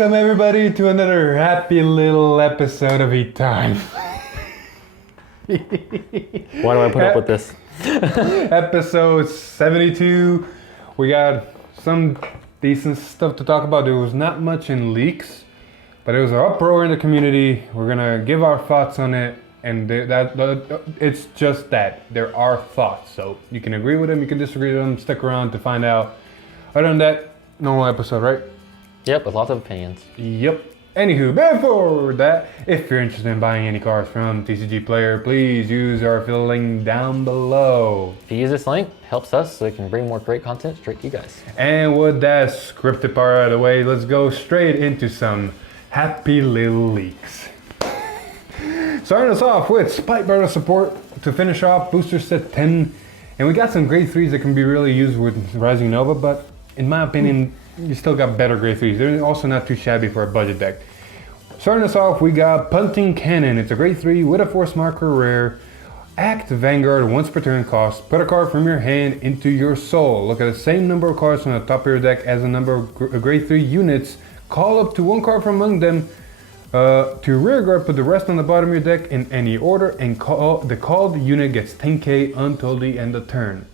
Welcome everybody to another happy little episode of Eat Time. Why do I put up with this? Episode 72. We got some decent stuff to talk about. There was not much in leaks, but it was an uproar in the community. We're gonna give our thoughts on it, and it's just that. There are thoughts, so you can agree with them, you can disagree with them, stick around to find out. Other than that, normal episode, right? Yep, with lots of opinions. Yep. Anywho, before that, if you're interested in buying any cards from TCG Player, please use our affiliate link down below. If you use this link, it helps us so we can bring more great content straight to you guys. And with that scripted part out of the way, let's go straight into some happy little leaks. Starting us off with Spike Brother support to finish off booster set 10. And we got some grade 3s that can be really used with Rising Nova, but in my opinion, you still got better grade 3s. They're also not too shabby for a budget deck. Starting us off, we got Punting Cannon. It's a grade 3 with a force marker rare. Act Vanguard once per turn cost. Put a card from your hand into your soul. Look at the same number of cards on the top of your deck as the number of grade 3 units. Call up to one card from among them to rearguard. Put the rest on the bottom of your deck in any order, and the called unit gets 10k until the end of turn.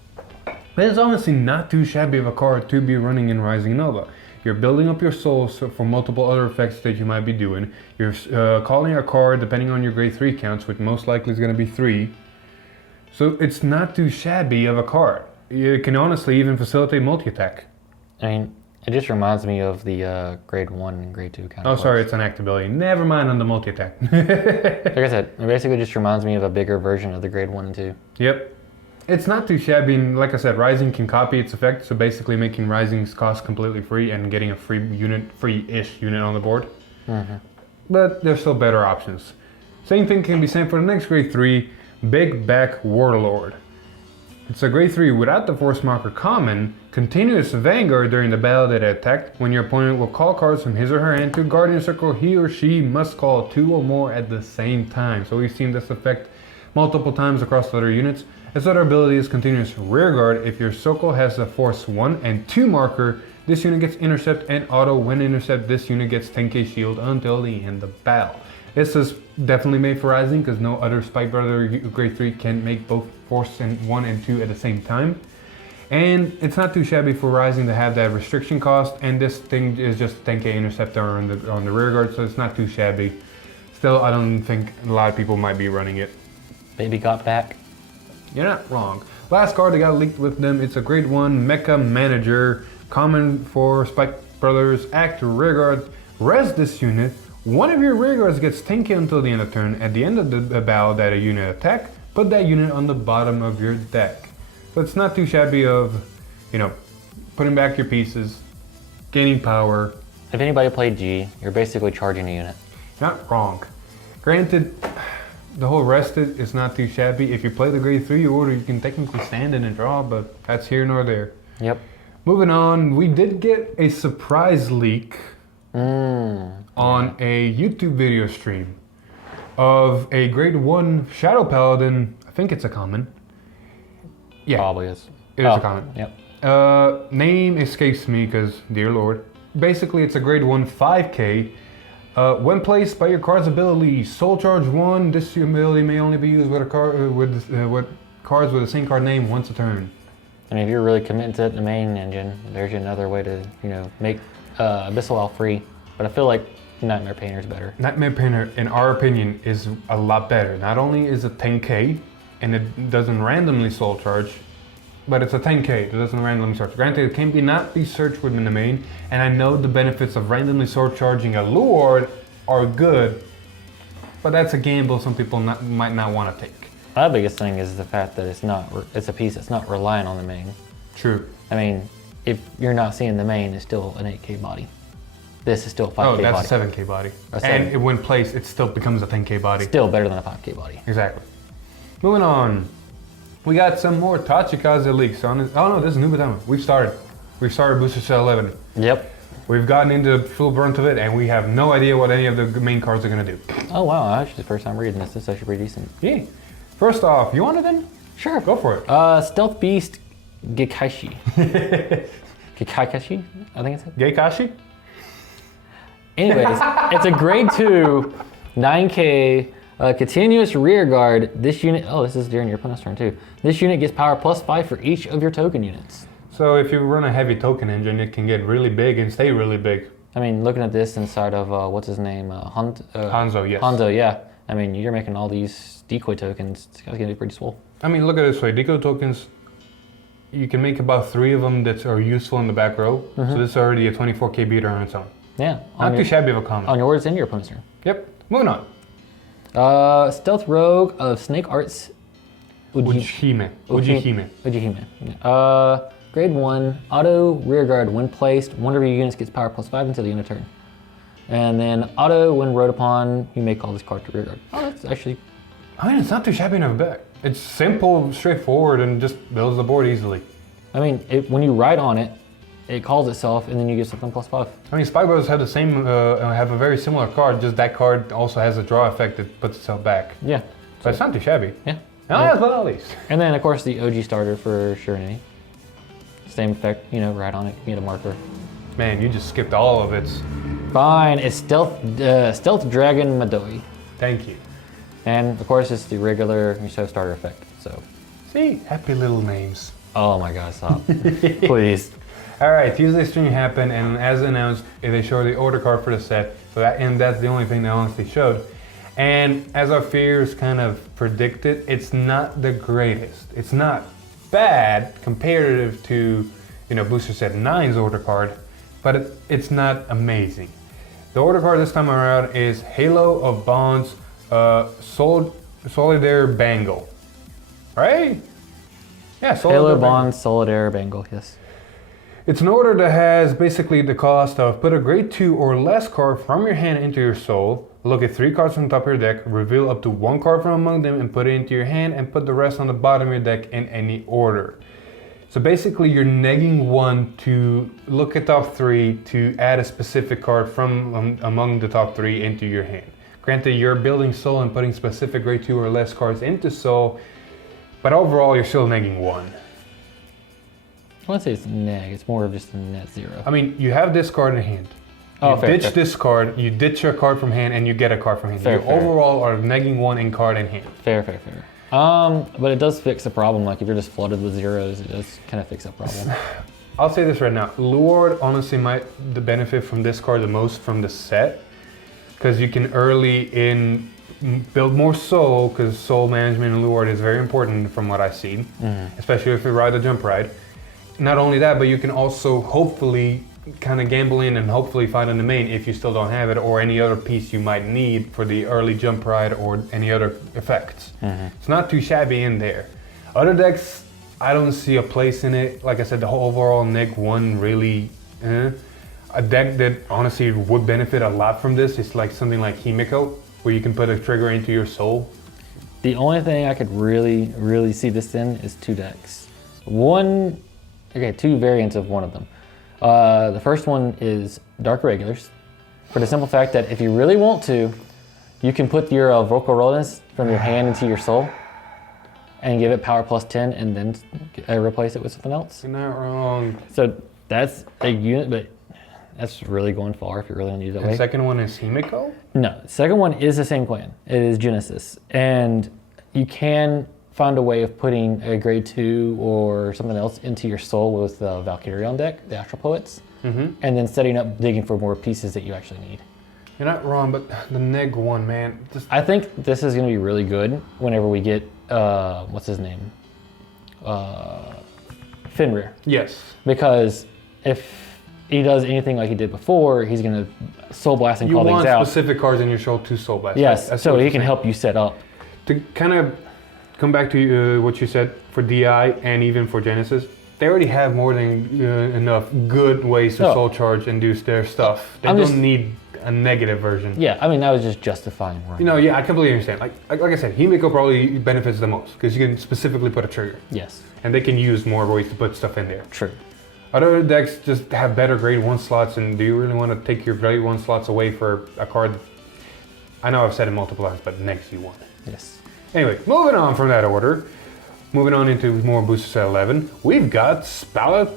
That is honestly not too shabby of a card to be running in Rising Nova. You're building up your souls for multiple other effects that you might be doing. You're calling a card depending on your grade 3 counts, which most likely is going to be 3. So it's not too shabby of a card. It can honestly even facilitate multi-attack. I mean, it just reminds me of the grade 1 and grade 2 kind of. Oh, sorry, it's an active ability. Never mind on the multi-attack. Like I said, it basically just reminds me of a bigger version of the grade 1 and 2. Yep. It's not too shabby, and like I said, Rising can copy its effect, so basically making Rising's cost completely free and getting a free-ish unit on the board. Mm-hmm. But there's still better options. Same thing can be said for the next grade 3, Big Back Warlord. It's a grade 3 without the force marker common, continuous Vanguard during the battle that it attacked. When your opponent will call cards from his or her hand to Guardian Circle, he or she must call 2 or more at the same time. So we've seen this effect multiple times across other units. Its other ability is continuous rearguard. If your circle has a force 1 and 2 marker, this unit gets intercept, and auto when intercept, this unit gets 10k shield until the end of battle. This is definitely made for Rising because no other Spike Brother grade 3 can make both force and 1 and 2 at the same time. And it's not too shabby for Rising to have that restriction cost, and this thing is just 10k interceptor on the rearguard, so it's not too shabby. Still, I don't think a lot of people might be running it. Baby got back. You're not wrong. Last card that got leaked with them, it's a grade 1 Mecha Manager. Common for Spike Brothers, act rearguard. Res this unit. One of your rearguards gets 10k until the end of turn. At the end of the battle that a unit attack, put that unit on the bottom of your deck. So it's not too shabby of, putting back your pieces, gaining power. If anybody played G, you're basically charging a unit. Not wrong. Granted, the whole rest is not too shabby. If you play the grade 3 order, you can technically stand in and draw, but that's here nor there. Yep. Moving on, we did get a surprise leak on a YouTube video stream of a grade 1 Shadow Paladin. I think it's a common. Yeah. Probably is. It is a common. Yep. Name escapes me because, dear Lord. Basically, it's a grade 1 5k. When placed by your card's ability, Soul Charge 1, this ability may only be used with a card with cards with the same card name once a turn. I mean, if you're really committing to the main engine, there's another way to, make Abyssal Owl free. But I feel like Nightmare Painter is better. Nightmare Painter, in our opinion, is a lot better. Not only is it 10k, and it doesn't randomly Soul Charge, but it's a 10k, it doesn't randomly search. Granted, it can not be searched within the main, and I know the benefits of randomly sword charging a Lord are good, but that's a gamble some people might not want to take. My biggest thing is the fact that it's a piece that's not relying on the main. True. I mean, if you're not seeing the main, it's still an 8k body. This is still a 5k body. Oh, that's a 7k body. And when placed, it still becomes a 10k body. Still better than a 5k body. Exactly. Moving on. We got some more Tachikaze leaks on this. Oh no, this is Nubatama. We've started Booster Set 11. Yep. We've gotten into the full brunt of it, and we have no idea what any of the main cards are going to do. Oh wow, actually the first time reading this. This is actually pretty decent. Yeah. First off, you want it then? Sure. Go for it. Stealth Beast Gekaishi. Gekaishi, I think it's it. Geikashi? Anyways, it's a grade 2, 9k, continuous rear guard. This unit, oh, this is during your opponent's turn too. This unit gets power +5 for each of your token units. So if you run a heavy token engine, it can get really big and stay really big. I mean, looking at this inside of, what's his name? Hanzo, yes. Hanzo, yeah. I mean, you're making all these decoy tokens. It's going to be pretty swole. I mean, look at it this way. Decoy tokens, you can make about 3 of them that are useful in the back row. So this is already a 24k beater on its own. Yeah. Not too shabby of a comment. On yours and your opponent's turn. Yep. Moving on. Stealth Rogue of Snake Arts. Ujihime. Grade 1, auto rear guard when placed. One of your units gets power +5 until the end of turn. And then auto when rode upon, you may call this card to rear guard. Oh, that's actually... I mean, it's not too shabby of a deck. It's simple, straightforward, and just builds the board easily. I mean, when you ride on it, it calls itself, and then you get something +5. I mean, Spy Brothers have the same, have a very similar card, just that card also has a draw effect that puts itself back. Yeah. So it's not too shabby. Yeah. Last but not least. And then, of course, the OG starter for Suriname. Same effect, you know, ride on it, you get a marker. Man, you just skipped all of it. Fine, it's Stealth Dragon Madoi. Thank you. And, of course, it's the regular show starter effect, so. See, happy little names. Oh my god, stop. Please. Alright, Tuesday stream happened, and as announced, they showed the order card for the set, so that's the only thing they honestly showed. And as our fears kind of predicted, it's not the greatest. It's not bad comparative to, Booster Set 9's order card, but it's not amazing. The order card this time around is Halo of Bonds, Solidaire Bangle. Right? Yeah, Halo Bonds, Solidaire Bangle, yes. It's an order that has basically the cost of put a grade 2 or less card from your hand into your soul, look at 3 cards from the top of your deck, reveal up to 1 card from among them and put it into your hand, and put the rest on the bottom of your deck in any order. So basically you're negging 1 to look at top 3 to add a specific card from among the top 3 into your hand. Granted, you're building soul and putting specific grade 2 or less cards into soul, but overall you're still negging 1. I wouldn't say it's neg, it's more of just a net 0. I mean, you have this card in hand. You ditch this card, you ditch your card from hand, and you get a card from hand. You overall are negging 1 in card in hand. Fair. But it does fix a problem. Like if you're just flooded with zeros, it does kind of fix that problem. I'll say this right now. Luard honestly might benefit from this card the most from the set, because you can early in build more soul, because soul management in Luard is very important from what I've seen, especially if you ride the jump ride. Not only that, but you can also hopefully kind of gamble in and hopefully find in the main if you still don't have it, or any other piece you might need for the early jump ride or any other effects. It's not too shabby in there. Other decks, I don't see a place in it. Like I said, the whole overall neg 1 really, A deck that honestly would benefit a lot from this is like something like Himiko, where you can put a trigger into your soul. The only thing I could really see this in is 2 decks. Two variants of one of them. The first one is Dark Regulars, for the simple fact that if you really want to, you can put your Vocal Rodents from your hand into your soul and give it power +10 and then replace it with something else. You're not wrong. So that's a unit, but that's really going far if you really want to use it that way. The second one is Himiko? No, the second one is the same clan. It is Genesis. And you can find a way of putting a grade 2 or something else into your soul with the Valkyrion deck, the Astral Poets, and then setting up digging for more pieces that you actually need. You're not wrong, but the neg 1, man. I think this is going to be really good whenever we get, what's his name? Fenrir. Yes. Because if he does anything like he did before, he's going to Soul Blast and call things out. You want specific cards in your soul to Soul Blast. Yes, so he can help you set up. To kind of come back to what you said for DI and even for Genesis, they already have more than enough good ways to soul charge and do their stuff. They don't need a negative version. Yeah, I mean, that was just justifying. Right? Yeah, I completely understand. Like I said, Himiko probably benefits the most because you can specifically put a trigger. Yes. And they can use more ways to put stuff in there. True. Other decks just have better grade 1 slots, and do you really want to take your grade 1 slots away for a card? I know I've said it multiple times, but next you want it. Yes. Anyway, moving on from that order, moving on into more Booster Set 11, we've got Spala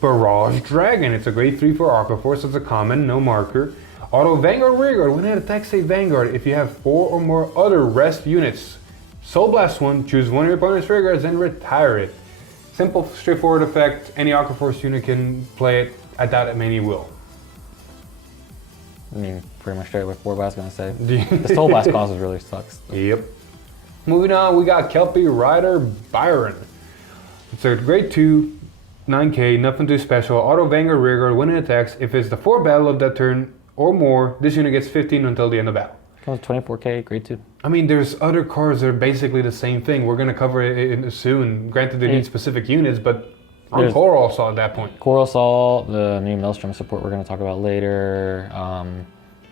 Barrage Dragon. It's a grade 3 for Aqua Force. It's a common, no marker. Auto Vanguard Rearguard. When it attacks a Vanguard, if you have 4 or more other rest units, Soul Blast one, choose one of your opponent's rearguards and retire it. Simple, straightforward effect. Any Aqua Force unit can play it. I doubt many will. I mean, pretty much straight with what I was gonna say. The Soul Blast causes really sucks. Yep. Moving on, we got Kelpie Rider Byron. It's a grade 2, 9k, nothing too special. Auto Vanguard Rearguard when it attacks. If it's the 4th battle of that turn or more, this unit gets 15 until the end of battle. Comes 24k, grade 2. I mean, there's other cards that are basically the same thing. We're gonna cover it soon. Granted, they need specific units, but I'm Coral Saw at that point. Coral Saw, the new Maelstrom support we're gonna talk about later.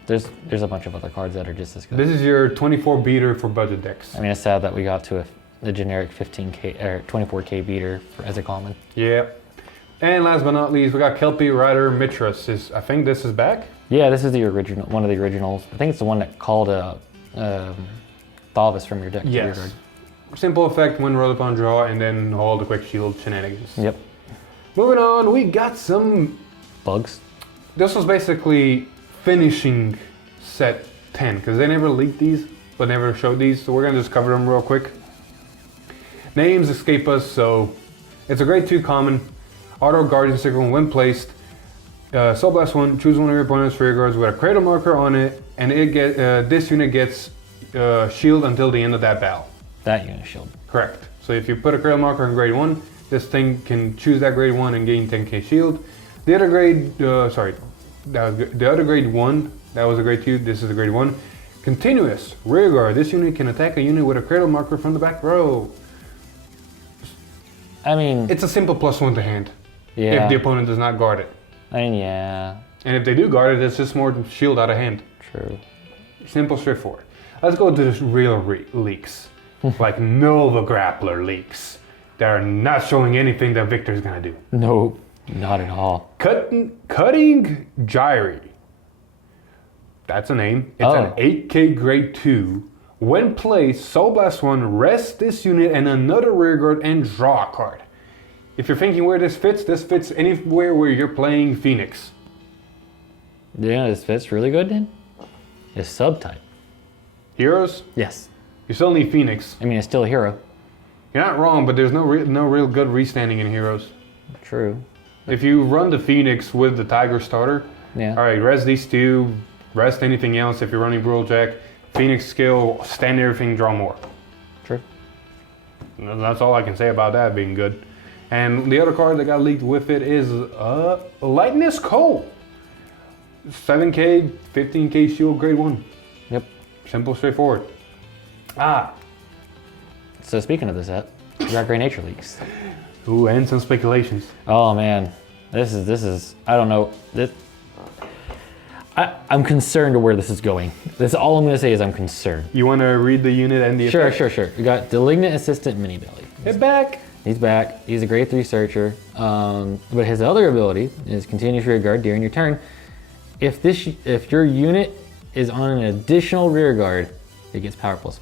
There's a bunch of other cards that are just as good. This is your 24 beater for budget decks. I mean, it's sad that we got to the generic 15k or 24k beater as a common. Yeah. And last but not least, we got Kelpie Rider Mitras. I think this is back. Yeah, this is the original, one of the originals. I think it's the one that called Thavis from your deck. Yes. To your Simple effect, when rolled upon draw, and then all the quick shield shenanigans. Yep. Moving on, we got some bugs. This was basically finishing set 10, because they never leaked these, but never showed these, so we're gonna just cover them real quick. Names escape us, so it's a grade 2 common. Auto Guardian Signal when placed. Soul Blast 1, choose one of your opponent's rearguards with a Cradle marker on it, and this unit gets shield until the end of that battle. That unit shield. Correct. So if you put a Cradle marker in grade 1, this thing can choose that grade 1 and gain 10k shield. The other grade, the other grade 1, that was a grade 2, this is a grade 1. Continuous Rearguard. This unit can attack a unit with a Cradle marker from the back row. I mean, it's a simple +1 to hand. Yeah. If the opponent does not guard it. I mean, yeah. And if they do guard it, it's just more shield out of hand. True. Simple, straightforward. Let's go to the real leaks. Like Nova Grappler leaks. That are not showing anything that Victor's gonna do. No, not at all. Cutting Gyri. That's a name. It's an 8k grade 2. When placed, Soul Blast 1, rest this unit and another rearguard and draw a card. If you're thinking where this fits anywhere where you're playing Phoenix. Yeah, this fits really good then. It's subtype. Heroes? Yes. You still need Phoenix. I mean, it's still a hero. You're not wrong, but there's no real good restanding in Heroes. True. If you run the Phoenix with the Tiger starter, yeah. All right, rest these two, rest anything else if you're running Brutal Jack. Phoenix skill, stand everything, draw more. True. That's all I can say about that being good. And the other card that got leaked with it is Lightness Cole. 7k, 15k shield, grade 1. Yep. Simple, straightforward. So speaking of the set, we got Great Nature leaks. Ooh, and some speculations. Oh man, this is I don't know. I'm concerned to where this is going. That's all I'm gonna say is I'm concerned. You want to read the unit and the effect? Sure. We got Malignant Assistant Mini Belly. He's back. He's back. He's a grade 3 searcher. But his other ability is Continuous Rearguard during your turn. If your unit is on an additional rearguard, it gets power +5.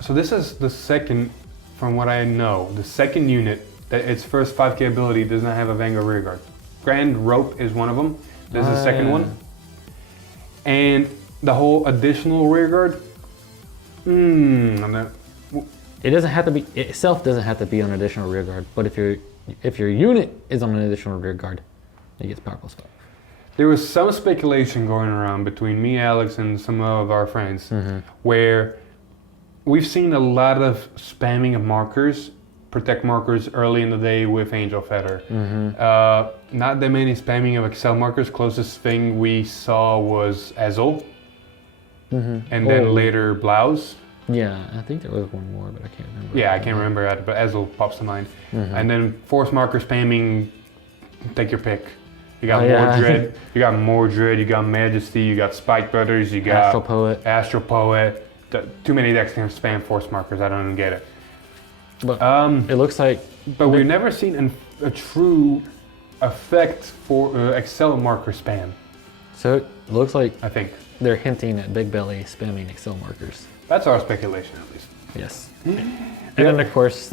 So this is the second, from what I know, the second unit that its first 5k ability does not have a Vanguard rearguard. Grand Rope is one of them. This is the second one. And the whole additional rearguard, it doesn't have to be, itself doesn't have to be on additional rearguard, but if your unit is on an additional rearguard, it gets power +5. There was some speculation going around between me, Alex, and some of our friends, where we've seen a lot of spamming of markers, protect markers early in the day with Angel Feather. Not that many spamming of Excel markers. Closest thing we saw was Ezel, and then later Blouse. Yeah, I think there was one more, but I can't remember. Yeah, I can't remember, but Ezel pops to mind. And then force marker spamming, take your pick. You got Mordred, you got Mordred, you got Majesty, you got Spike Brothers, you got Astral Poet. Too many decks can spam force markers. I don't even get it. But it looks like. But we've never seen a true effect for Excel marker spam. So it looks like I think they're hinting at Big Belly spamming Excel markers. That's our speculation, at least. Yes. And then of course,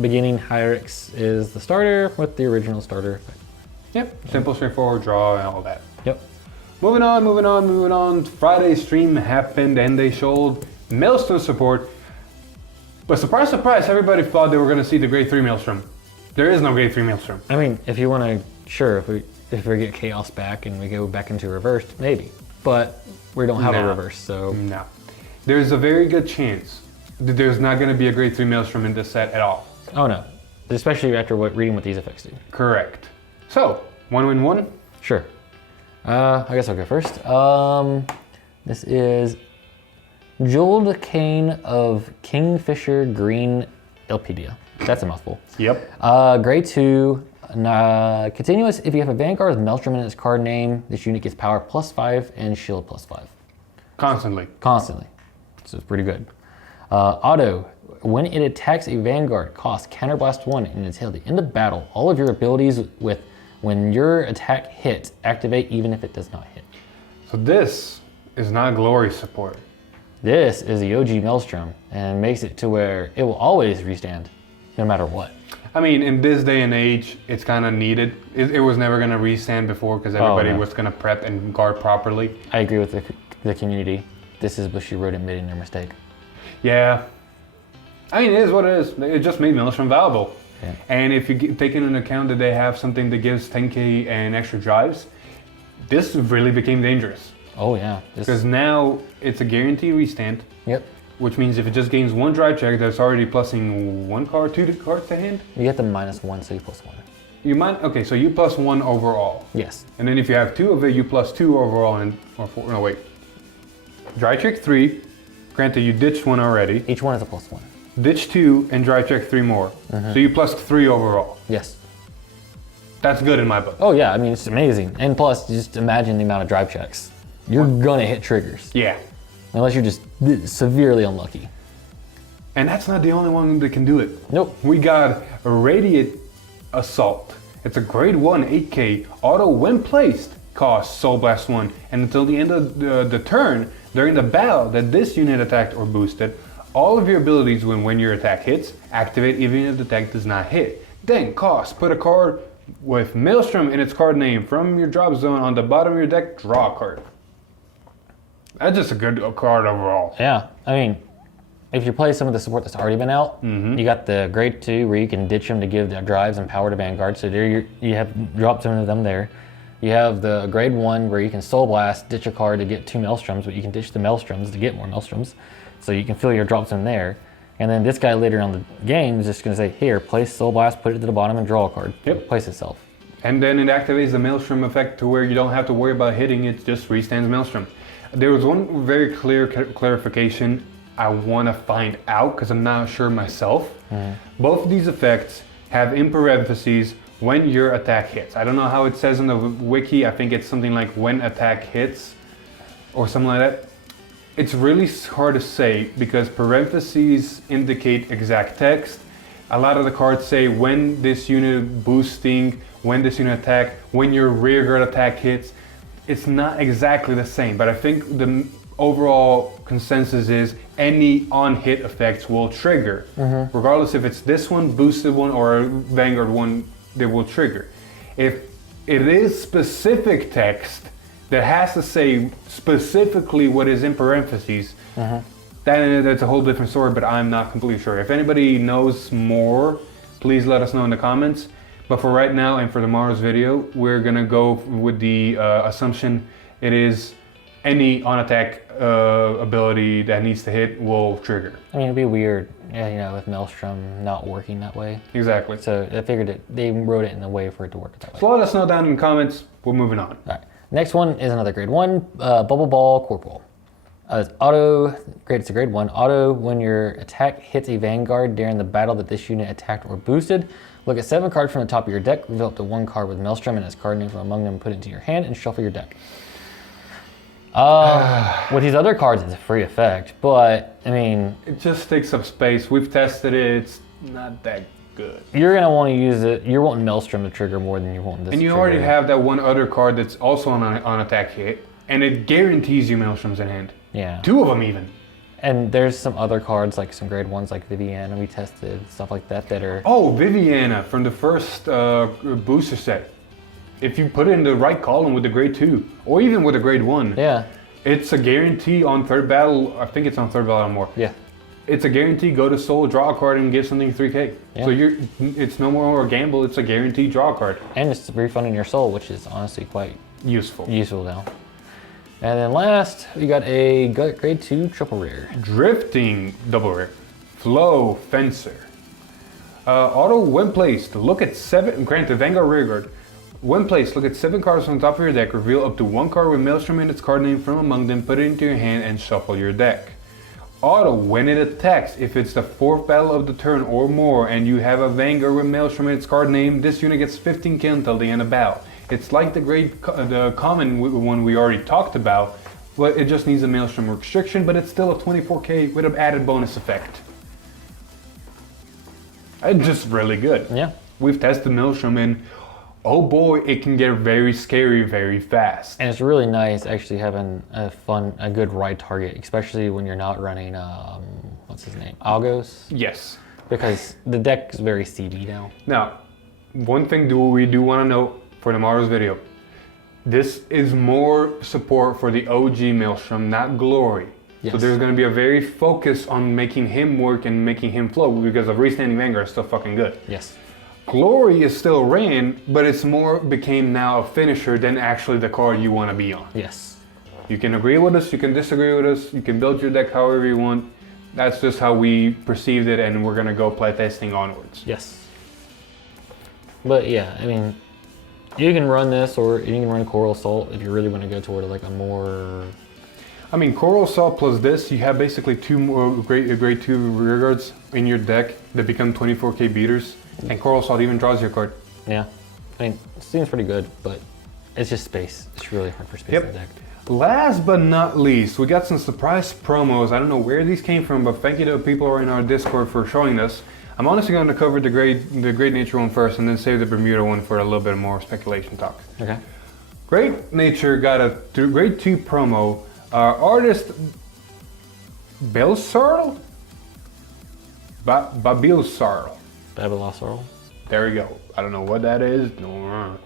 beginning Hyrix is the starter with the original starter effect. Yep, simple, straightforward draw and all that. Yep. Moving on. Friday's stream happened and they showed Maelstrom support. But surprise, surprise, everybody thought they were going to see the grade 3 Maelstrom. There is no grade 3 Maelstrom. I mean, if you want to, sure, if we get Chaos back and we go back into reversed, maybe. But we don't have a reverse, so... No. There's a very good chance that there's not going to be a grade 3 Maelstrom in this set at all. Oh no. Especially after reading what these effects do. Correct. So, 1-1-1? Sure. I guess I'll go first. This is Jeweled Cane of Kingfisher Green Elpidia. That's a mouthful. Yep. Grade 2, continuous. If you have a Vanguard with Maelstrom in its card name, this unit gets power +5 and shield +5. Constantly. So it's pretty good. Auto. When it attacks a Vanguard, cost Counterblast 1 and until the end of battle, all of your abilities when your attack hits, activate even if it does not hit. So this is not glory support. This is the OG Maelstrom and makes it to where it will always restand, no matter what. I mean, in this day and age, it's kind of needed. It was never going to restand before because everybody was going to prep and guard properly. I agree with the community. This is Bushy Road admitting their mistake. Yeah. I mean, it is what it is. It just made Maelstrom valuable. Yeah. And if you take into account that they have something that gives 10k and extra drives, this really became dangerous. Oh yeah. Because now it's a guaranteed restand. Yep. Which means if it just gains 1 drive check, that's already plussing 1 card, 2 cards to hand. You get the -1, so you +1. You might, okay, so you +1 overall. Yes. And then if you have 2 of it, you +2 overall or 4, no wait. Dry check 3, granted you ditched 1 already. Each one is a +1. Ditch 2 and dry check 3 more. So you +3 overall. Yes. That's good in my book. Oh yeah, I mean, it's amazing. And plus, just imagine the amount of drive checks. You're gonna hit triggers. Yeah. Unless you're just severely unlucky. And that's not the only one that can do it. Nope. We got a Radiant Assault. It's a grade 1 8k auto when placed, costs Soul Blast 1, and until the end of the turn, during the battle that this unit attacked or boosted, all of your abilities when your attack hits, activate even if the attack does not hit. Then cost, put a card with Maelstrom in its card name from your drop zone on the bottom of your deck, draw a card. That's just a good card overall. Yeah, I mean, if you play some of the support that's already been out, you got the grade 2 where you can ditch them to give their drives and power to Vanguard, so there you have dropped some of them there. You have the grade 1 where you can Soul Blast, ditch a card to get 2 Maelstroms, but you can ditch the Maelstroms to get more Maelstroms. So you can fill your drops in there. And then this guy later on the game is just going to say, here, place Soul Blast, put it to the bottom and draw a card. Yep. Place itself. And then it activates the Maelstrom effect to where you don't have to worry about hitting it, just restands Maelstrom. There was one very clear clarification I want to find out because I'm not sure myself. Both of these effects have in parentheses when your attack hits. I don't know how it says in the wiki. I think it's something like when attack hits or something like that. It's really hard to say because parentheses indicate exact text. A lot of the cards say when this unit boosting, when this unit attack, when your rear guard attack hits. It's not exactly the same, but I think the overall consensus is any on-hit effects will trigger. Regardless if it's this one, boosted one, or Vanguard one, they will trigger. If it is specific text that has to say specifically what is in parentheses, that's a whole different story, but I'm not completely sure. If anybody knows more, please let us know in the comments. But for right now and for tomorrow's video, we're gonna go with the assumption it is any on-attack ability that needs to hit will trigger. I mean, it'd be weird, you know, with Maelstrom not working that way. Exactly. So I figured they wrote it in a way for it to work that way. So let us know down in the comments. We're moving on. All right. Next one is another grade 1, Bubble Ball Corporal. It's auto, it's a grade 1. Auto, when your attack hits a Vanguard during the battle that this unit attacked or boosted, look at 7 cards from the top of your deck, reveal up to 1 card with Maelstrom and its card name from among them, put it into your hand, and shuffle your deck. With these other cards, it's a free effect, but, I mean... It just takes up space. We've tested it. It's not that good. You're going to want to use it. You're wanting Maelstrom to trigger more than you're wanting this And you to already trigger. have that one other card that's also on attack hit, and it guarantees you Maelstroms in hand. Yeah. 2 of them even. And there's some other cards, like some grade 1s like Viviana we tested, stuff like that that are... Oh, Viviana from the first booster set. if you put it in the right column with the grade 2, or even with a grade 1, Yeah. it's a guarantee on third battle. I think it's on third battle or more. Yeah. It's a guarantee. Go to Soul, draw a card, and get something 3K. Yeah. So it's no more a gamble. It's a guaranteed draw card. And it's refunding your soul, which is honestly quite Useful. now. And then last, we got a grade 2 triple rare. Drifting double rare. Flow Fencer. Auto when placed. Look at 7. Granted, Vanguard rearguard. When placed, look at 7 cards on top of your deck. Reveal up to 1 card with Maelstrom in its card name from among them. Put it into your hand and shuffle your deck. Auto when it attacks. If it's the 4th battle of the turn or more, and you have a Vanguard with Maelstrom in its card name, this unit gets 15k until the end of battle. It's like the common one we already talked about, but it just needs a Maelstrom restriction, but it's still a 24k with an added bonus effect. It's just really good. Yeah. We've tested Maelstrom and oh boy, it can get very scary very fast. And it's really nice actually having a good ride target, especially when you're not running, what's his name? Algos? Yes. Because the deck is very CD now. Now, one thing we do want to note for tomorrow's video. This is more support for the OG Maelstrom, not Glory. Yes. So there's going to be a very focus on making him work and making him flow, because of Restanding Vanguard is still fucking good. Yes. Glory is still ran, but it's more became now a finisher than actually the card you want to be on. Yes. You can agree with us, you can disagree with us, you can build your deck however you want. That's just how we perceived it, and we're going to go playtesting onwards. Yes. But yeah, I mean, you can run this, or you can run Coral Assault if you really want to go toward like a more... I mean, Coral Assault plus this, you have basically 2 more grade 2 rearguards in your deck that become 24k beaters. And Coral Assault even draws your card. Yeah. I mean, it seems pretty good, but it's just space. It's really hard for space in the deck. Last but not least, we got some surprise promos. I don't know where these came from, but thank you to the people who are in our Discord for showing us. I'm honestly going to cover the Great Nature one first, and then save the Bermuda one for a little bit more speculation talk. Okay. Great Nature got a grade 2 promo. Artist Belsarl? Babilsarl. Babilsarl. There we go. I don't know what that is. No.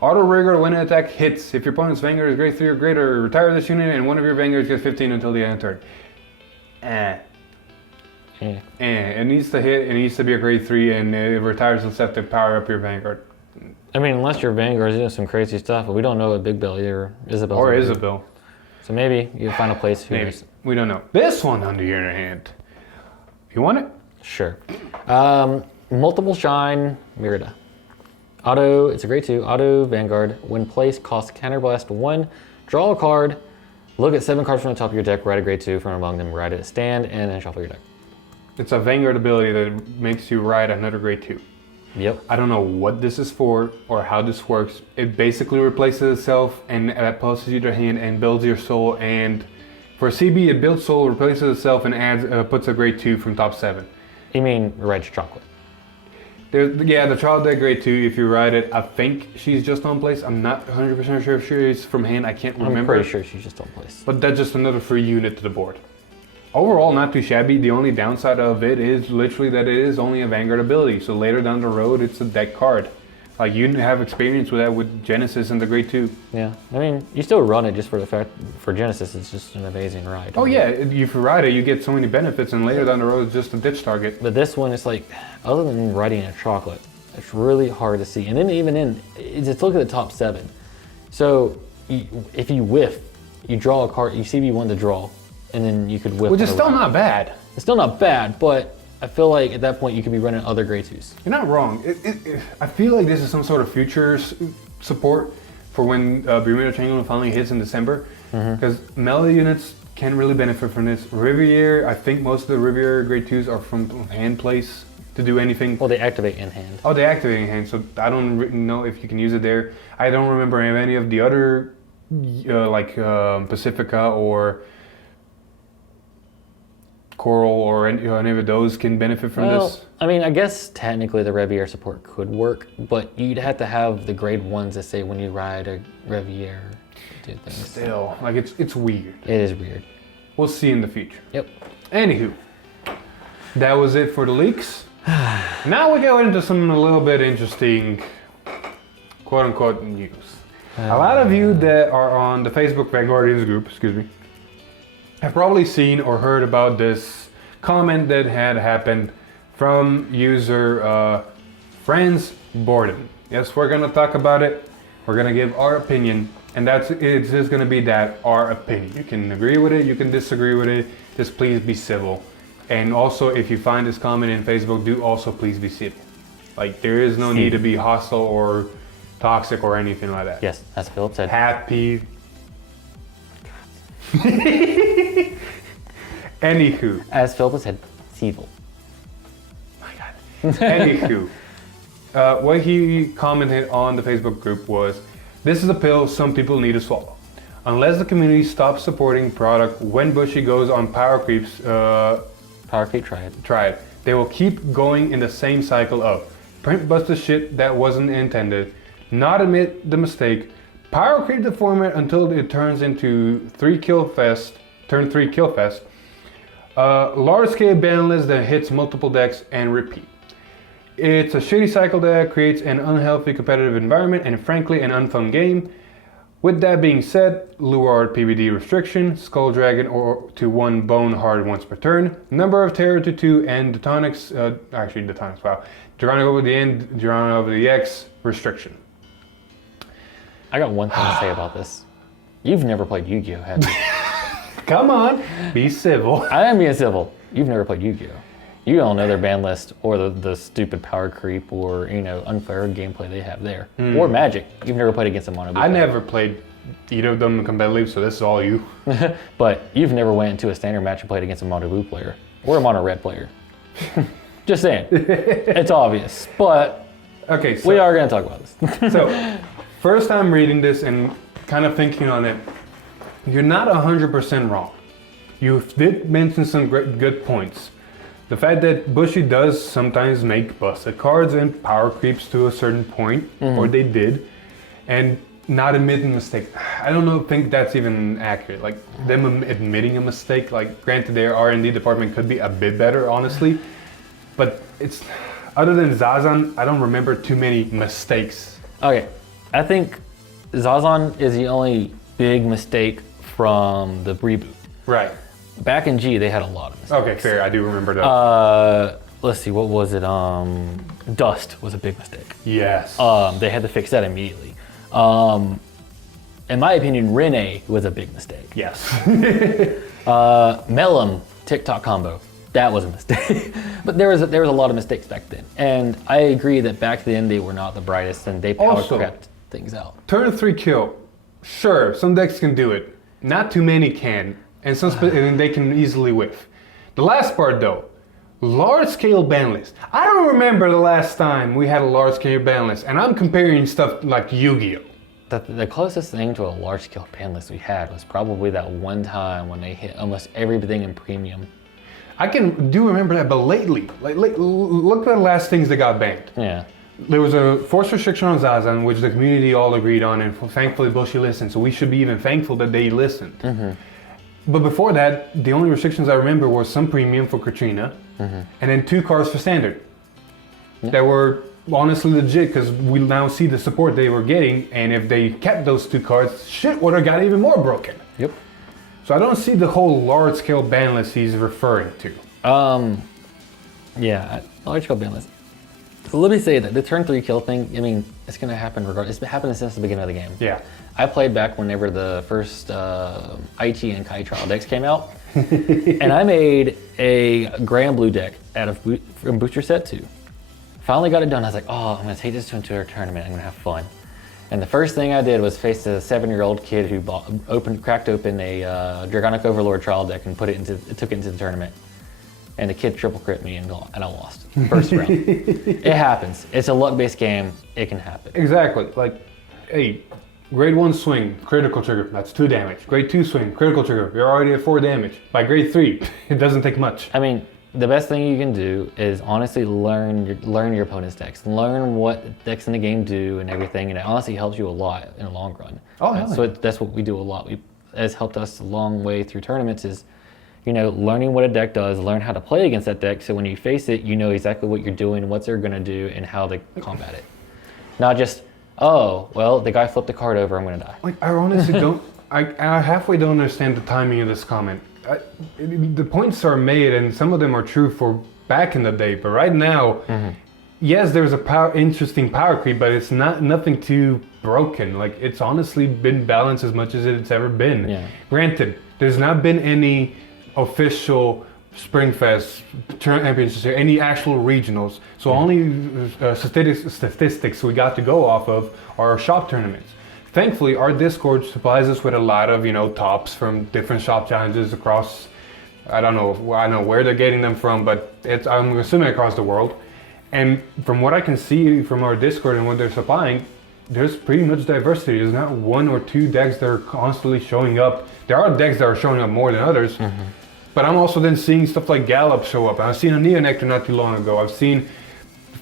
Auto Rigor when an attack hits. If your opponent's Vanguard is grade 3 or greater, retire this unit and one of your Vanguards gets 15 until the end of turn. It needs to hit, it needs to be a grade 3, and it retires and set to power up your Vanguard. I mean, unless your Vanguard's doing some crazy stuff, but we don't know what Big Bill or Isabel. Or Isabel. So maybe you find a place. Maybe. We don't know. This one on the other hand. You want it? Sure. Multiple Shine Merida. Auto, it's a grade 2, auto Vanguard. When placed, costs Counterblast 1. Draw a card. Look at 7 cards from the top of your deck, write a grade 2 from among them, write it at stand, and then shuffle your deck. It's a Vanguard ability that makes you ride another grade 2. Yep. I don't know what this is for or how this works. It basically replaces itself, and that pulses you to hand and builds your soul. And for CB, it builds soul, replaces itself, and adds puts a grade 2 from top 7. You mean Red Chocolate? Yeah, the child deck grade 2, if you ride it, I think she's just on place. I'm not 100% sure if she's from hand, I can't remember. I'm pretty sure she's just on place. But that's just another free unit to the board. Overall, not too shabby. The only downside of it is literally that it is only a Vanguard ability. So later down the road, it's a deck card. Like, you have experience with that with Genesis and the grade 2. Yeah, I mean, you still run it just for the fact, for Genesis, it's just an amazing ride. Oh yeah, if you ride it, you get so many benefits, and later down the road, it's just a ditch target. But this one, it's like, other than riding a chocolate, it's really hard to see. And then even in, just look at the top 7. So, if you whiff, you draw a card, you CB1 to draw, and then you could whiff. Which is still not bad. It's still not bad, but I feel like at that point you could be running other grade 2s. You're not wrong. I feel like this is some sort of future support for when Bermuda Triangle finally hits in December. Because melee units can really benefit from this. Riviere, I think most of the Riviere grade 2s are from hand place to do anything. Well, they activate in hand. Oh, they activate in hand, so I don't know if you can use it there. I don't remember any of the other, Pacifica or Coral or any of those can benefit from this. I mean, I guess technically the Riviere support could work, but you'd have to have the grade 1s that say when you ride a Riviere do things. Still, like it's weird. It is weird. We'll see in the future. Yep. Anywho, that was it for the leaks. Now we go into something a little bit interesting. quote-unquote news. A lot of you that are on the Facebook Vanguard group, have probably seen or heard about this comment that had happened from user Friends Borden. Yes, we're gonna talk about it. We're gonna give our opinion, and it's just gonna be that, our opinion. You can agree with it, you can disagree with it. Just please be civil. And also, if you find this comment in Facebook, do also please be civil. Like, there is no need to be hostile or toxic or anything like that. Yes, as Philip said. Happy. Anywho. As Philip said, civil. My God. Anywho. What he commented on the Facebook group was, this is a pill some people need to swallow. Unless the community stops supporting product when Bushy goes on power creeps, Power creep, try it. They will keep going in the same cycle of print bust the shit that wasn't intended, not admit the mistake, power creep the format until it turns into 3 kill fest, large scale ban list that hits multiple decks and repeat. It's a shitty cycle that creates an unhealthy competitive environment and frankly an unfun game. With that being said, Luard PBD restriction, Skull Dragon or to 1 Bone Hard once per turn, number of Terror to 2 and Detonics, wow. Drowning over the end, drowning over the X restriction. I got one thing to say about this. You've never played Yu-Gi-Oh, have you? Come on, be civil. I am being civil. You've never played Yu-Gi-Oh. You don't know their ban list or the stupid power creep or, unfair gameplay they have there. Or Magic. You've never played against a mono blue I player. never played either of them competitively, so this is all you. But you've never went into a standard match and played against a mono blue player or a mono red player. Just saying. It's obvious, but okay, so, we are going to talk about this. So, first time reading this and kind of thinking on it, you're not 100% wrong. You did mention some good points. The fact that Bushy does sometimes make busted cards and power creeps to a certain point, or they did, and not admitting mistakes. I don't think that's even accurate. Like, them admitting a mistake, like, granted their R&D department could be a bit better, honestly, but it's, other than Zazan, I don't remember too many mistakes. Okay, I think Zazan is the only big mistake from the reboot. Right. Back in G, they had a lot of mistakes. Okay, fair. I do remember that. Let's see, what was it? Dust was a big mistake. Yes. They had to fix that immediately. In my opinion, Rene was a big mistake. Yes. Melum TikTok combo, that was a mistake. But there was a lot of mistakes back then, and I agree that back then they were not the brightest, and they power crept things out. Turn 3 kill. Sure, some decks can do it. Not too many can. And and they can easily whiff. The last part though, large scale ban list. I don't remember the last time we had a large scale ban list, and I'm comparing stuff like Yu-Gi-Oh. The closest thing to a large scale ban list we had was probably that one time when they hit almost everything in premium. I do remember that, but lately, look at the last things that got banned. Yeah. There was a force restriction on Zazan, which the community all agreed on, and thankfully Bushy listened, so we should be even thankful that they listened. But before that, the only restrictions I remember were some premium for Katrina, and then 2 cards for standard. That were honestly legit, because we now see the support they were getting, and if they kept those 2 cards, shit would have got even more broken. Yep. So I don't see the whole large scale ban list he's referring to. Yeah, large scale ban list. So let me say that the turn 3 kill thing, I mean, it's going to happen regardless. It's been happening since the beginning of the game. Yeah. I played back whenever the first Aichi and Kai trial decks came out, and I made a gray and blue deck out of from Booster Set 2. Finally got it done. I was like, oh, I'm going to take this into a tournament. I'm going to have fun. And the first thing I did was face a 7-year-old kid who cracked open a Dragonic Overlord trial deck and took it into the tournament. And the kid triple crit me and I lost first round. It happens. It's a luck-based game. It can happen. Exactly. Like, hey, grade 1 swing, critical trigger, that's 2 damage. Grade 2 swing, critical trigger, you're already at 4 damage. By grade 3, it doesn't take much. I mean, the best thing you can do is honestly learn your opponent's decks. Learn what decks in the game do and everything, and it honestly helps you a lot in the long run. Oh, yeah. So that's what we do a lot. It's helped us a long way through tournaments is, learning what a deck does, learn how to play against that deck, so when you face it, you know exactly what you're doing, what they're going to do, and how to combat it. Not just, oh, well, the guy flipped the card over, I'm going to die. Like, I honestly don't. I halfway don't understand the timing of this comment. The points are made, and some of them are true for back in the day, but right now, yes, there's a interesting power creep, but it's nothing too broken. Like, it's honestly been balanced as much as it's ever been. Yeah. Granted, there's not been any official Springfest championships here, any actual regionals. So only statistics we got to go off of are shop tournaments. Thankfully, our Discord supplies us with a lot of, tops from different shop challenges across, I don't know where they're getting them from, but I'm assuming across the world. And from what I can see from our Discord and what they're supplying, there's pretty much diversity. There's not one or two decks that are constantly showing up. There are decks that are showing up more than others, but I'm also then seeing stuff like Gallop show up. I've seen a Neonectar not too long ago. I've seen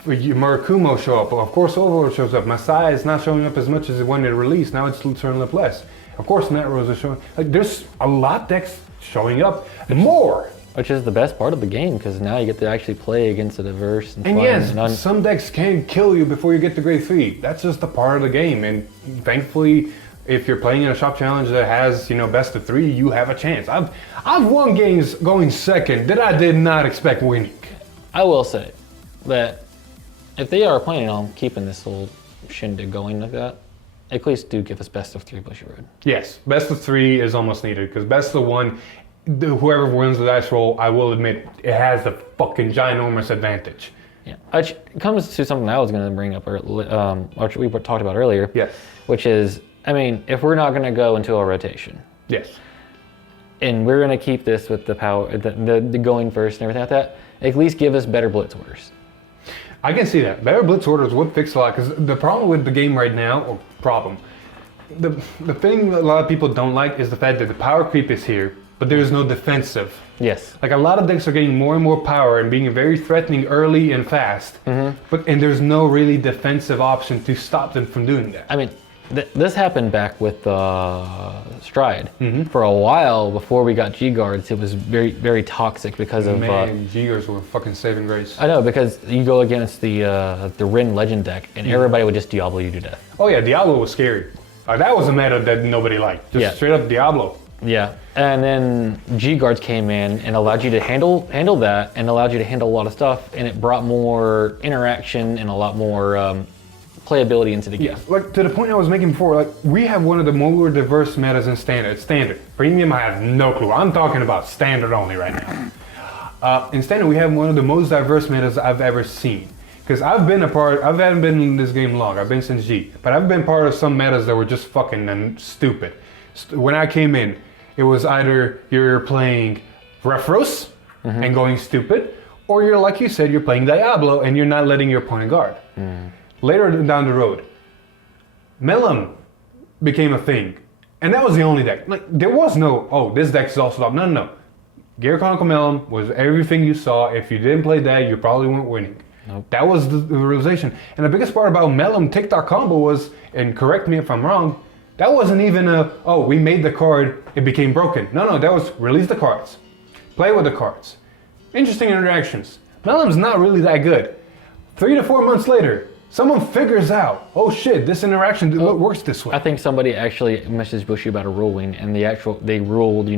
Murakumo show up. Of course, Overlord shows up. Masai is not showing up as much as when it released. Now it's turning up less. Of course, Net Rose is showing. Like, there's a lot decks showing up. More. Which is the best part of the game, because now you get to actually play against a diverse and And fun yes, some decks can kill you before you get to grade 3. That's just a part of the game. And thankfully, if you're playing in a shop challenge that has, best of 3, you have a chance. I've won games going second that I did not expect winning. I will say that if they are planning on keeping this whole shindig going like that, at least do give us best of 3 Bushy Road. Yes, best of 3 is almost needed, because best of 1, whoever wins the dice roll, I will admit, it has the fucking ginormous advantage. Yeah, which comes to something I was going to bring up, which we talked about earlier. Yes. Which is, if we're not going to go into a rotation. Yes. And we're going to keep this with the power, the going first and everything like that, at least give us better blitz orders. I can see that. Better blitz orders would fix a lot, because the problem with the game right now, the thing that a lot of people don't like is the fact that the power creep is here, but there is no defensive. Yes. Like, a lot of decks are getting more and more power and being very threatening early and fast, and there's no really defensive option to stop them from doing that. This happened back with Stride. For a while, before we got G-Guards, it was very, very toxic because of... G-Guards were fucking saving grace. I know, because you go against the Rin Legend deck, and everybody would just Diablo you to death. Oh yeah, Diablo was scary. That was a meta that nobody liked. Just straight up Diablo. Yeah, and then G-Guards came in and allowed you to handle that, and allowed you to handle a lot of stuff, and it brought more interaction and a lot more... playability into the game. Yeah, like to the point I was making before, like, we have one of the more diverse metas in Standard. Standard. Premium, I have no clue. I'm talking about Standard only right now. In Standard, we have one of the most diverse metas I've ever seen. Because I haven't been in this game long, I've been since G, but I've been part of some metas that were just fucking stupid. When I came in, it was either you're playing Refros and going stupid, or you're, like you said, you're playing Diablo and you're not letting your opponent guard. Later down the road, Melum became a thing. And that was the only deck. Like, there was no, this deck is also top. No. Gear Chronicle Melum was everything you saw. If you didn't play that, you probably weren't winning. Nope. That was the realization. And the biggest part about Melum TikTok combo was, and correct me if I'm wrong, that wasn't even we made the card, it became broken. No, that was release the cards. Play with the cards. Interesting interactions. Melum's not really that good. 3 to 4 months later, someone figures out, oh shit, this interaction works this way. I think somebody actually messaged Bushy about a ruling, and they ruled,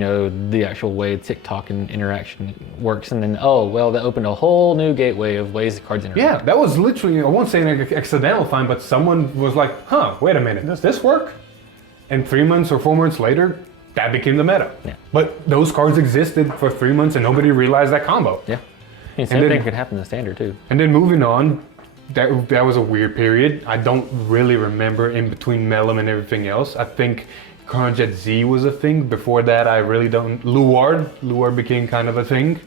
the actual way TikTok and interaction works, and then, that opened a whole new gateway of ways the cards interact. Yeah, that was literally, I won't say an accidental find, but someone was like, wait a minute, does this work? And 3 months or 4 months later, that became the meta. Yeah. But those cards existed for 3 months and nobody realized that combo. Yeah. Same thing could happen in Standard too. And then moving on, that was a weird period. I don't really remember in between Melum and everything else. I think Chronojet Z was a thing. Before that, I really don't. Luard became kind of a thing.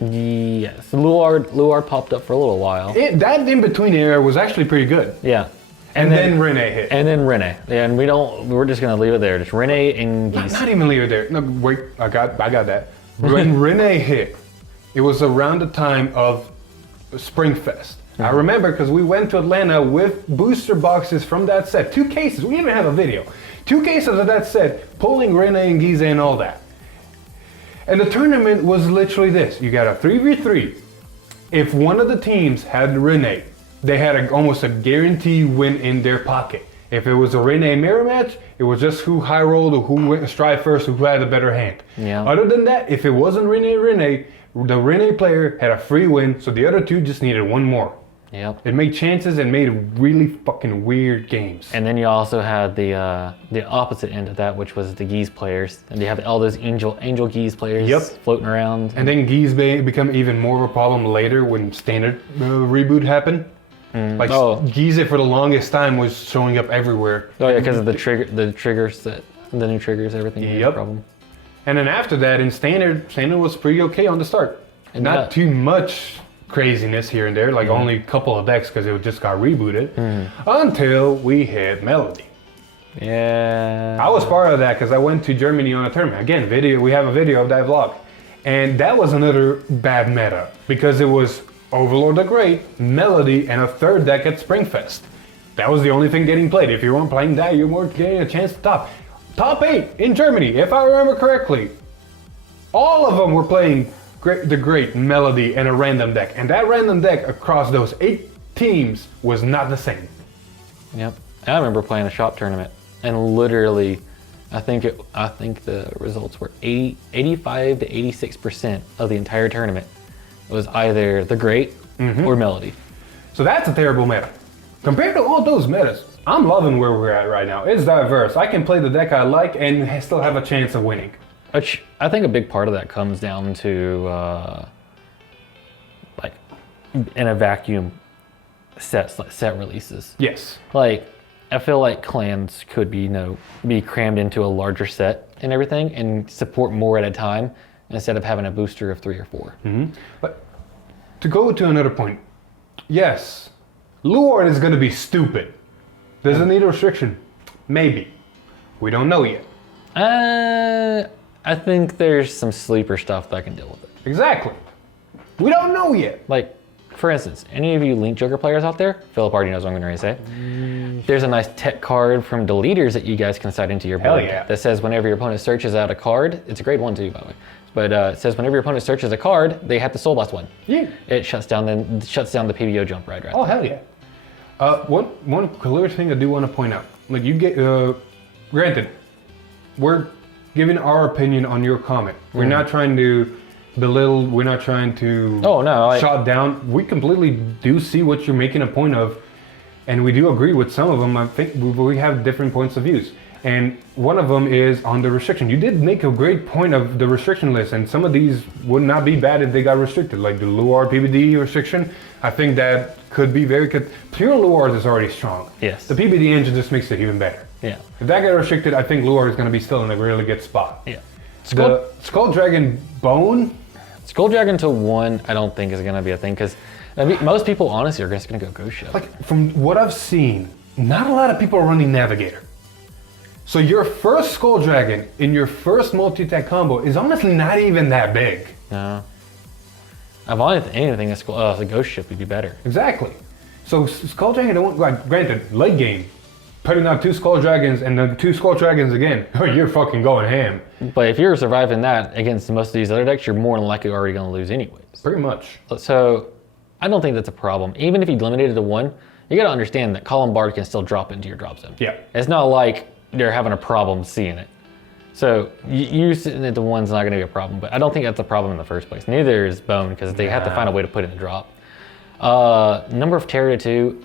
Yes, Luard popped up for a little while. That in between era was actually pretty good. Yeah. And then Rene hit. And then Rene. And we're just gonna leave it there. Just Rene and Geese. Not even leave it there. No, wait, I got that. When Rene hit, it was around the time of Springfest. I remember because we went to Atlanta with booster boxes from that set. 2 cases, we even have a video. 2 cases of that set, pulling Rene and Giza and all that. And the tournament was literally this. You got a 3v3. If one of the teams had Rene, they had almost a guaranteed win in their pocket. If it was a Rene mirror match, it was just who high rolled or who went stride first, who had a better hand. Yeah. Other than that, if it wasn't Rene, the Rene player had a free win, so the other two just needed one more. Yep. It made chances and made really fucking weird games. And then you also had the opposite end of that, which was the Geese players. And you have all those angel Geese players floating around. And then Geese become even more of a problem later when standard reboot happened. Geese for the longest time was showing up everywhere. Oh yeah, because of the triggers that the new triggers, everything. Was a problem. And then after that, in standard was pretty okay on the start. And not too much craziness here and there, like only a couple of decks because it just got rebooted. Until we hit Melody. Yeah. I was part of that because I went to Germany on a tournament. Again, we have a video of that vlog. And that was another bad meta because it was Overlord the Great, Melody, and a third deck at Springfest. That was the only thing getting played. If you weren't playing that, you weren't getting a chance to top. Top 8 in Germany, if I remember correctly. All of them were playing the Great, Melody, and a random deck. And that random deck across those 8 teams was not the same. Yep. I remember playing a shop tournament, and literally, I think the results were 85 to 86% of the entire tournament. It was either the Great or Melody. So that's a terrible meta. Compared to all those metas, I'm loving where we're at right now. It's diverse. I can play the deck I like and still have a chance of winning. Which I think a big part of that comes down to like in a vacuum set releases. Yes. Like I feel like clans could be crammed into a larger set and everything and support more at a time instead of having a booster of 3 or 4. But to go to another point, yes, Luard is going to be stupid. Does it need a restriction? Maybe. We don't know yet. I think there's some sleeper stuff that can deal with it. Exactly. We don't know yet. Like, for instance, any of you Link Joker players out there, Philip already knows what I'm going to say. There's a nice tech card from Deleters that you guys can cite into your board that says whenever your opponent searches out a card, it's a grade 1 too, by the way. But it says whenever your opponent searches a card, they have to Soul Blast 1. Yeah. It shuts down the PBO jump right. Oh, hell yeah. One clear thing I do want to point out. Like you get, granted, we're giving our opinion on your comment. We're not trying to belittle, we're not trying to shut down. We completely do see what you're making a point of, and we do agree with some of them. I think we have different points of views. And one of them is on the restriction. You did make a great point of the restriction list, and some of these would not be bad if they got restricted, like the Luard PBD restriction. I think that could be very good. Pure Luard is already strong. Yes. The PBD engine just makes it even better. Yeah. If that got restricted, I think Luard is going to be still in a really good spot. Yeah. The Skull Dragon Bone? Skull Dragon to 1, I don't think is going to be a thing, because most people honestly are just going to go Ghost Ship. Like, from what I've seen, not a lot of people are running Navigator. So your first Skull Dragon in your first multi-attack combo is honestly not even that big. No. I've only anything the Ghost Ship would be better. Exactly. So Skull Dragon, granted, late game, putting out 2 Skull Dragons and then 2 Skull Dragons again, you're fucking going ham. But if you're surviving that against most of these other decks, you're more than likely already going to lose anyways. Pretty much. So I don't think that's a problem. Even if you limited it to 1, you got to understand that Column Bard can still drop into your drop zone. Yeah. It's not like they're having a problem seeing it. So you sitting at the 1's not going to be a problem, but I don't think that's a problem in the first place. Neither is Bone, because they have to find a way to put it in the drop. Number of Terror to 2,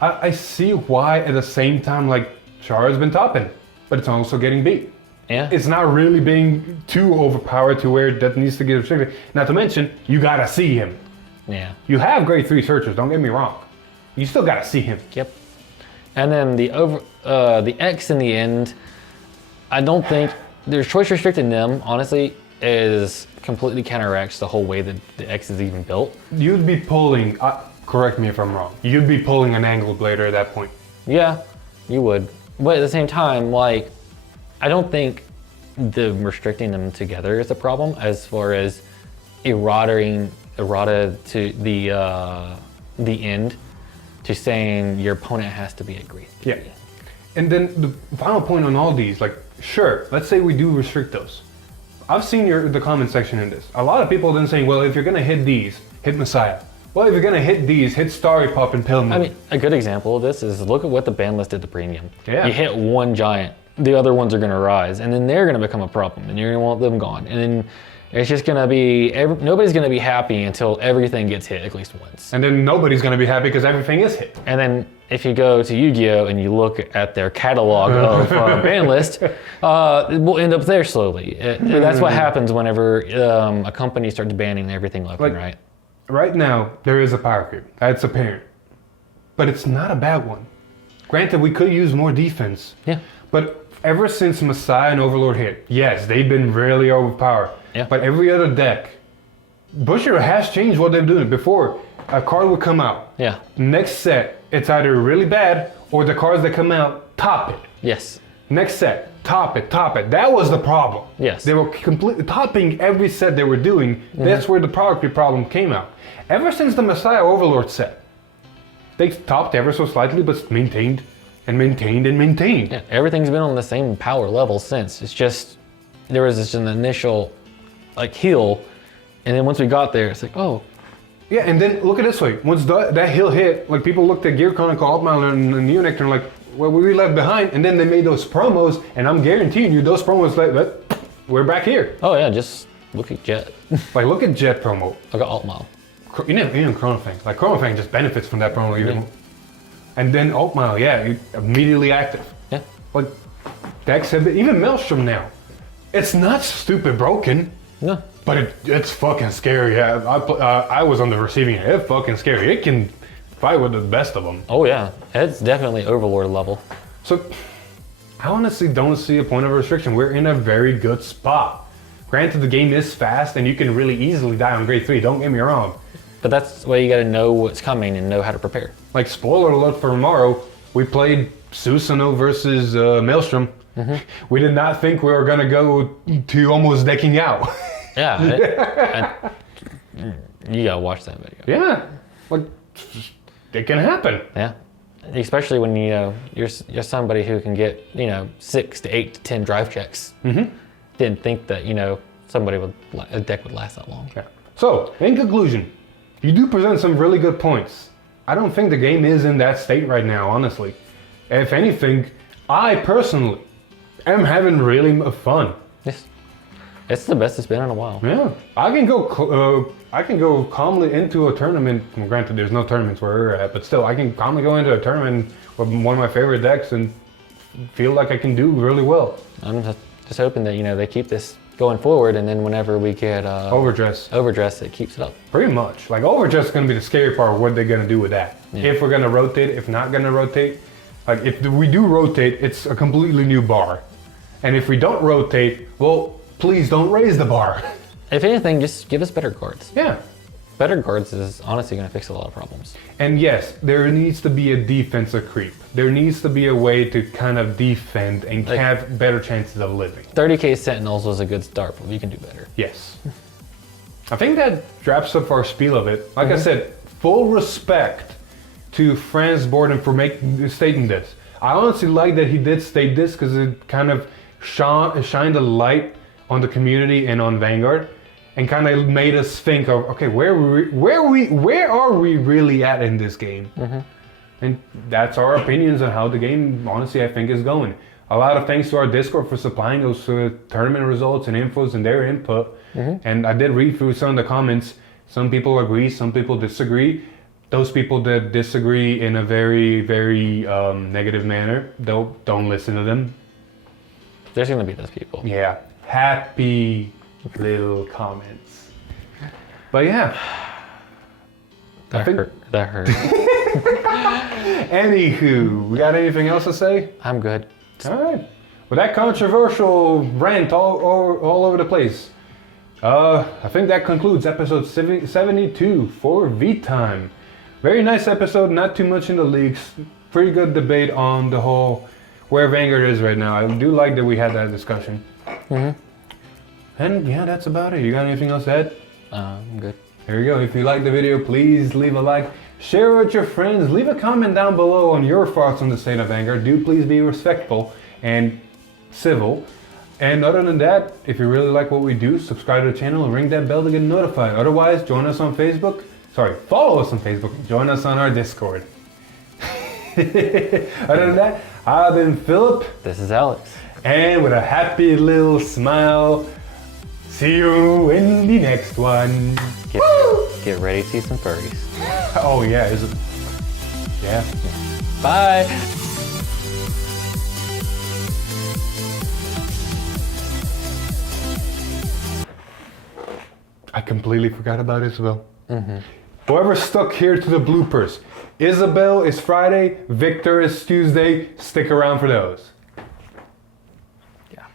I see why at the same time, like, Chara's been topping, but it's also getting beat. Yeah. It's not really being too overpowered to where that needs to get restricted. Not to mention, you gotta see him. Yeah. You have grade 3 searchers, don't get me wrong. You still gotta see him. Yep. And then the X in the end, I don't think there's choice restricting them, honestly, is completely counteracts the whole way that the X is even built. You'd be pulling, correct me if I'm wrong, you'd be pulling an angled blader at that point. Yeah, you would. But at the same time, like, I don't think the restricting them together is a problem as far as errata to the end to saying your opponent has to be a grade 3. Yeah. And then the final point on all these, like, sure, let's say we do restrict those. I've seen the comment section in this. A lot of people then saying, well, if you're gonna hit these, hit Messiah. Well, if you're gonna hit these, hit Starry Pop and Pill Move. I mean, a good example of this is look at what the ban list did to Premium. Yeah. You hit one giant, the other ones are going to rise, and then they're going to become a problem, and you're going to want them gone. And then it's just going to be, nobody's going to be happy until everything gets hit at least once. And then nobody's gonna be happy because everything is hit. And then if you go to Yu-Gi-Oh! And you look at their catalog of ban list, we'll end up there slowly. That's what happens whenever a company starts banning everything left and right. Right now, there is a power creep. That's apparent. But it's not a bad one. Granted, we could use more defense. Yeah. But ever since Messiah and Overlord hit, yes, they've been really overpowered. Yeah. But every other deck, Bushido has changed what they're doing. Before, a card would come out. Yeah. Next set, it's either really bad or the cards that come out top it. Yes. Next set, top it, top it. That was the problem. Yes. They were completely topping every set they were doing. That's where the power creep problem came out. Ever since the Messiah Overlord set, they topped ever so slightly, but maintained and maintained and maintained. Yeah, everything's been on the same power level since. It's just, there was just an initial like heal, and then once we got there, it's like, oh. Yeah, and then look at it this way. Once that hill hit, like people looked at Gear Chronicle, Altmailer, and Neonectar and like, well, we left behind, and then they made those promos, and I'm guaranteeing you those promos, like, we're back here. Oh yeah, just look at Jet. Like, look at Jet promo. Look at Altmile. Even Chronofang. Like, Chronofang just benefits from that promo even. Yeah. And then Altmile, yeah, immediately active. Yeah. Like, decks have been, even Maelstrom now. It's not stupid broken, No. but it's fucking scary. I was on the receiving end. It's fucking scary. It can fight with the best of them. Oh yeah, it's definitely Overlord level. So, I honestly don't see a point of restriction. We're in a very good spot. Granted, the game is fast and you can really easily die on grade 3, don't get me wrong. But that's why you gotta know what's coming and know how to prepare. Like, spoiler alert for tomorrow, we played Susanoo versus Maelstrom. We did not think we were gonna go to almost decking out. Yeah, you gotta watch that video. Yeah, like, it can happen. Yeah, especially when you're somebody who can get 6 to 8 to 10 drive checks. Didn't think that a deck would last that long. Yeah. So, in conclusion, you do present some really good points. I don't think the game is in that state right now, honestly. If anything, I personally am having really fun. Yes, it's the best it's been in a while. Yeah, I can go calmly into a tournament. Well, granted, there's no tournaments where we're at, but still, I can calmly go into a tournament with one of my favorite decks and feel like I can do really well. I'm just hoping that they keep this going forward, and then whenever we get overdress, it keeps it up. Pretty much. Like, overdress is gonna be the scary part of what they're gonna do with that. Yeah. If we're gonna rotate, if not gonna rotate. Like, if we do rotate, it's a completely new bar. And if we don't rotate, well, please don't raise the bar. If anything, just give us better guards. Yeah. Better guards is honestly going to fix a lot of problems. And yes, there needs to be a defensive creep. There needs to be a way to kind of defend and have better chances of living. 30k Sentinels was a good start, but we can do better. Yes. I think that wraps up our spiel of it. Like I said, full respect to Franz Borden for stating this. I honestly like that he did state this because it kind of shined a light on the community and on Vanguard, and kind of made us think of, okay, where are we really at in this game? And that's our opinions on how the game, honestly, I think is going. A lot of thanks to our Discord for supplying those tournament results and infos and their input. And I did read through some of the comments. Some people agree, some people disagree. Those people that disagree in a very, very negative manner, don't listen to them. There's going to be those people. Yeah, happy little comments. But yeah. That hurt. Anywho, we got anything else to say? I'm good. All right. With that controversial rant all over the place, I think that concludes episode 72 for V-Time. Very nice episode, not too much in the leaks. Pretty good debate on the whole where Vanguard is right now. I do like that we had that discussion. And yeah, that's about it. You got anything else to add? I'm good. There you go. If you like the video, please leave a like, share it with your friends, leave a comment down below on your thoughts on the state of Vanguard. Do please be respectful and civil. And other than that, if you really like what we do, subscribe to the channel and ring that bell to get notified. Otherwise, join us on Facebook, follow us on Facebook. Join us on our Discord. Other than that, I've been Philip. This is Alex. And with a happy little smile, see you in the next one. Get ready to see some furries. Oh yeah, is it? Yeah. Bye. I completely forgot about Isabel. Whoever's stuck here to the bloopers, Isabel is Friday, Victor is Tuesday. Stick around for those. Yeah.